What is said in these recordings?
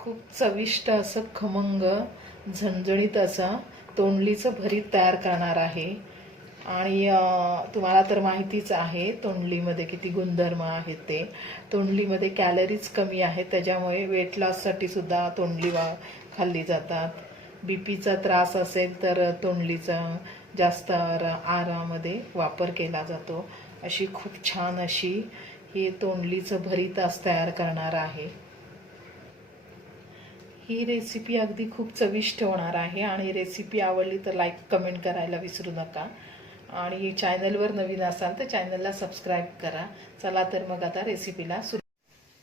खूप चविष्ट असं खमंग झणझणीत असा तोंडलीचं भरीत तयार करणार आहे. आणि तुम्हाला तर माहितीच आहे तोंडलीमध्ये किती गुणधर्म आहेत ते. तोंडलीमध्ये कॅलरीज कमी आहेत त्याच्यामुळे वेट लॉससाठी सुद्धा तोंडली वा खाल्ली जातात. बी पीचा त्रास असेल तर तोंडलीचा जास्त आरा वापर केला जातो. अशी खूप छान अशी ही तोंडलीचं भरीत तयार करणार आहे. ही रेसिपी अगदी खूप चविष्ट होणार आहे आणि रेसिपी आवडली तर लाईक कमेंट करायला विसरू नका. आणि चॅनलवर नवीन असाल तर चॅनलला सबस्क्राईब करा. चला तर मग आता रेसिपीला सुरू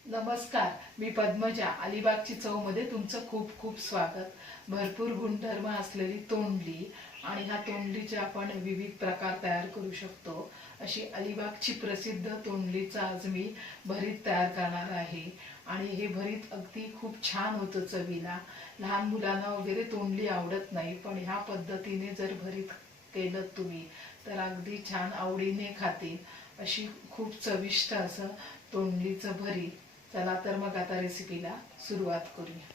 नमस्कार मी पद्मजा. अलिबागची चवमध्ये तुमचं खूप खूप स्वागत. भरपूर गुणधर्म असलेली तोंडली आणि ह्या तोंडलीचे आपण विविध प्रकार तयार करू शकतो. अशी अलिबागची प्रसिद्ध तोंडलीचा आज मी भरीत तयार करणार आहे. आणि हे भरीत अगदी खूप छान होतं चवीला. लहान मुलांना वगैरे तोंडली आवडत नाही पण ह्या पद्धतीने जर भरीत केलं तुम्ही तर अगदी छान आवडीने खातील अशी खूप चविष्ट असं तोंडलीचं भरीत चला तर मग आता रेसिपीला सुरुवात करूया.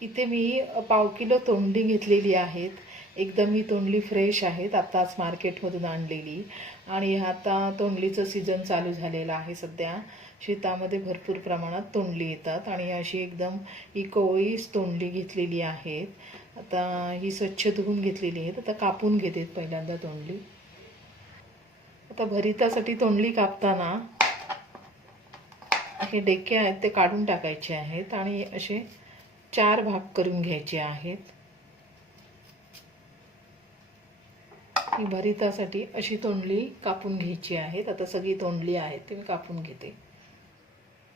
इथे मी पाव किलो तोंडली घेतलेली आहेत. एकदम ही तोंडली फ्रेश आहेत आत्ताच मार्केटमधून आणलेली. आणि आता तोंडलीचं सीझन चालू झालेलं आहे सध्या. शेतामध्ये भरपूर प्रमाणात तोंडली येतात आणि अशी एकदम ही कोवळीच तोंडली घेतलेली आहेत. आता ही स्वच्छ धुवून घेतलेली आहेत. आता कापून घेते पहिल्यांदा तोंडली. आता भरितासाठी तोंडली कापताना हे डेके आहेत ते काढून टाकायचे आहेत आणि असे चार भाग करून घ्यायचे आहेत. ही भरितासाठी अशी तोंडली कापून घ्यायची आहेत. आता सगळी तोंडली आहेत ती मी कापून घेते.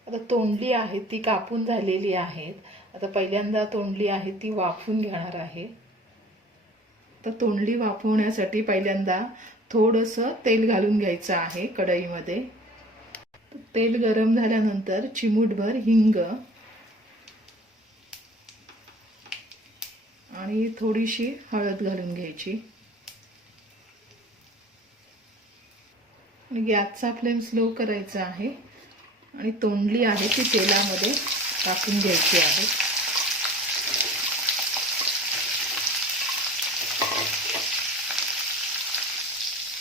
आता तोंडली आहे ती कापून झालेली आहेत. आता पहिल्यांदा तोंडली आहे ती वाफून घेणार आहे. तर तोंडली वाफवण्यासाठी पहिल्यांदा थोडंसं तेल घालून घ्यायचं आहे कढईमध्ये. तेल गरम झाल्यानंतर चिमूटभर हिंग आणि थोडीशी हळद घालून घ्यायची. आणि गॅसचा फ्लेम स्लो करायचा आहे. आणि तोंडली आहे ती तेलामध्ये टाकून घ्यायची आहे.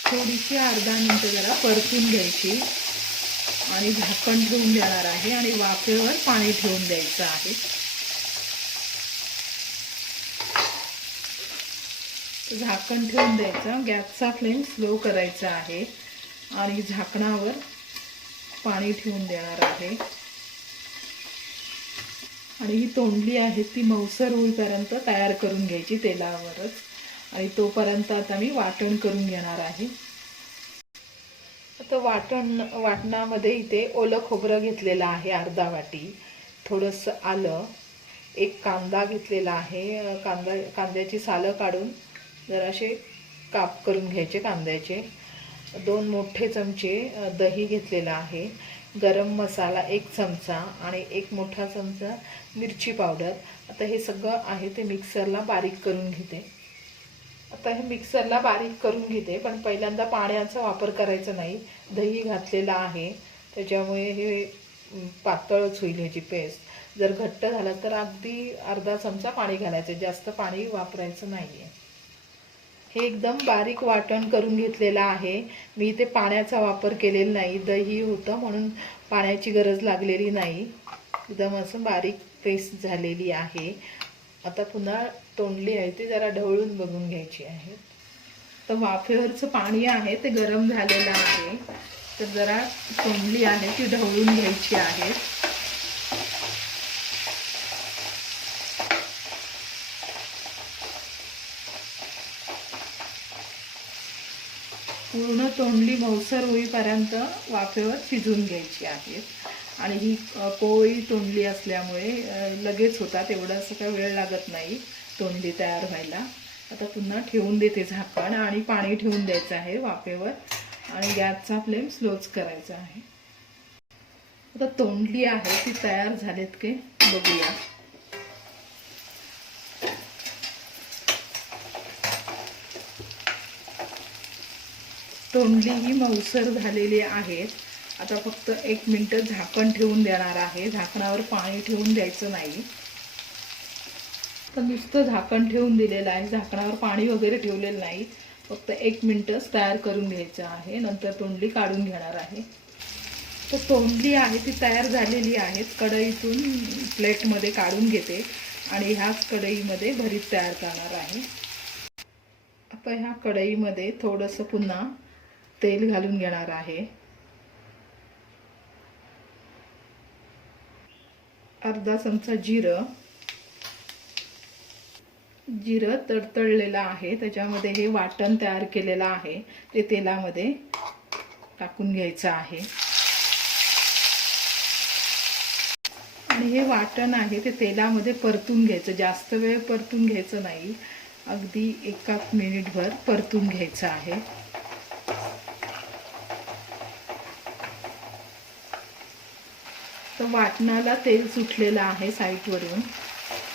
थोडीशी अर्धा मिनटं जरा परतून घ्यायची. आणि झाकण ठेवून देणार आहे आणि वाफेवर पाणी ठेवून द्यायचं आहे. झाकण ठेवून द्यायचं. गॅसचा फ्लेम स्लो करायचा आहे. आणि झाकणावर पाणी ठेवून देणार आहे. आणि ही तोंडली आहे ती मौसर होईपर्यंत तयार करून घ्यायची तेलावरच. आणि तोपर्यंत आता मी वाटण करून घेणार आहे. आता वाटण वाटणामध्ये इथे ओलं खोबरं घेतलेलं आहे अर्धा वाटी. थोडंसं आलं. एक कांदा घेतलेला आहे. कांदा कांद्याची सालं काढून जराशे काप करून घ्यायचे कांद्याचे. दोन मोठे चमचे दही घेतलेलं आहे. गरम मसाला एक चमचा आणि एक मोठा चमचा मिरची पावडर. आता हे सगळं आहे ते मिक्सरला बारीक करून घेते. आता हे मिक्सरला बारीक करून घेते पण पहिल्यांदा पाण्याचा वापर करायचा नाही. दही घातलेला आहे. त्याच्यामुळे हे पातळच होईल ह्याची पेस्ट जर घट्ट झालं तर अगदी अर्धा चमचा पाणी घालायचं. जास्त पाणी वापरायचं नाही आहे हे एकदम बारीक वाटण करून घेतलेलं आहे. मी इथे पाण्याचा वापर केलेला नाही. दही होतं म्हणून पाण्याची गरज लागलेली नाही. एकदम असं बारीक पेस्ट झालेली आहे. आता पुन्हा तोंडली आहे ती जरा ढवळून बघून घ्यायची आहे. तर वाफेवरचं पाणी आहे ते गरम झालेलं आहे. तर जरा तोंडली आहे ती ढवळून घ्यायची आहे पूर्ण तोंडली मऊसर होईपर्यंत वाफेवर शिजून घ्यायची आहे. आणि ही पोळी तोंडली असल्यामुळे लगेच होतात. एवढं असं काही वेळ लागत नाही तोंडली तयार व्हायला. आता पुन्हा ठेवून देते झाकण आणि पाणी ठेवून द्यायचं आहे वाफेवर. आणि गॅसचा फ्लेम स्लोच करायचा आहे. आता तोंडली आहे ती तयार झालेत की बघूया. तोंडली ही झालेली आहेत. आता फक्त एक मिनटं झाकण ठेवून देणार आहे. झाकणावर पाणी ठेवून द्यायचं नाही. तर नुसतं झाकण ठेवून दिलेलं आहे. झाकणावर पाणी वगैरे ठेवलेलं नाही. फक्त एक मिनटंच तयार करून घ्यायचं आहे. नंतर तोंडली काढून घेणार आहे. तर तोंडली आहे ती तयार झालेली आहे कढईतून प्लेटमध्ये काढून घेते आणि ह्याच कढईमध्ये भरीत तयार करणार आहे. आता ह्या कढईमध्ये थोडंसं पुन्हा तेल घालून घेणार आहे. अर्धा चमचा जिरं. जिरं तडतडलेलं आहे त्याच्यामध्ये हे वाटण तयार केलेलं आहे ते तेलामध्ये टाकून घ्यायचं आहे. आणि हे वाटण आहे ते तेलामध्ये परतून घ्यायचं जास्त वेळ परतून घ्यायचं नाही. अगदी एकाच मिनिटभर परतून घ्यायचं आहे. तर वाटणाला तेल सुटलेलं आहे साईडवरून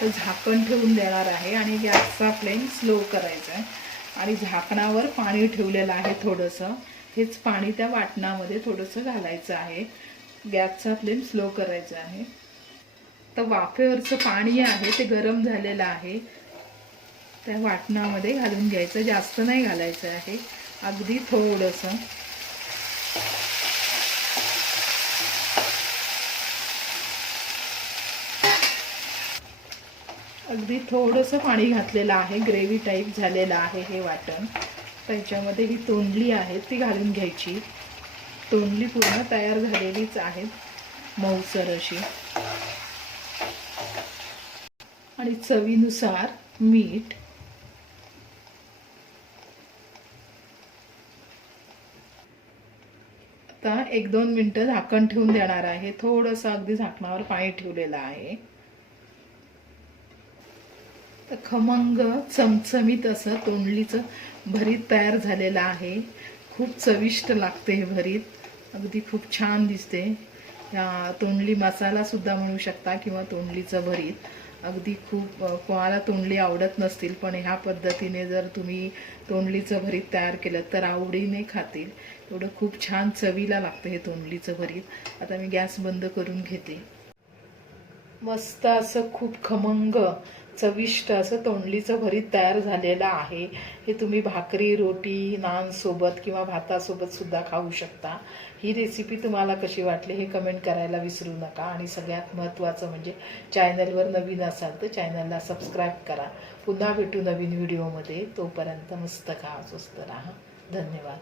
तर झाकण ठेवून देणार आहे आणि गॅसचा फ्लेम स्लो करायचा आहे. आणि झाकणावर पाणी ठेवलेलं आहे थोडंसं. हेच पाणी त्या वाटणामध्ये थोडंसं घालायचं आहे. गॅसचा फ्लेम स्लो करायचा आहे. तर वाफेवरचं पाणी आहे ते गरम झालेलं आहे. त्या वाटणामध्ये घालून घ्यायचं. जास्त नाही घालायचं आहे. अगदी थोडंसं. अगदी थोडंसं पाणी घातलेलं आहे ग्रेव्ही टाईप झालेलं आहे हे वाटण. त्याच्यामध्ये ही तोंडली आहे ती घालून घ्यायची. तोंडली पूर्ण तयार झालेलीच आहे मऊसर अशी. आणि चवीनुसार मीठ. आता एक दोन मिनटं झाकण ठेवून देणार आहे थोडंसं अगदी झाकणावर पाणी ठेवलेलं आहे. तर खमंग चमचमीत असं तोंडलीचं भरीत तयार झालेलं आहे. खूप चविष्ट लागते हे भरीत. अगदी खूप छान दिसते. तोंडली मसालासुद्धा म्हणू शकता किंवा तोंडलीचं भरीत. अगदी खूप कोणाला तोंडली आवडत नसतील पण ह्या पद्धतीने जर तुम्ही तोंडलीचं भरीत तयार केलं तर आवडीने खातील. एवढं खूप छान चवीला लागतं हे तोंडलीचं भरीत. आता मी गॅस बंद करून घेते. मस्त असं खूप खमंग चविष्ट असं तोंडलीचं भरीत तयार झालेलं आहे. हे तुम्ही भाकरी रोटी नानसोबत किंवा भातासोबत सुद्धा खाऊ शकता. ही रेसिपी तुम्हाला कशी वाटली हे कमेंट करायला विसरू नका. आणि सगळ्यात महत्त्वाचं म्हणजे चॅनलवर नवीन असाल तर चॅनलला सबस्क्राईब करा. पुन्हा भेटू नवीन व्हिडिओमध्ये तोपर्यंत मस्त खा स्वस्त राहा. धन्यवाद.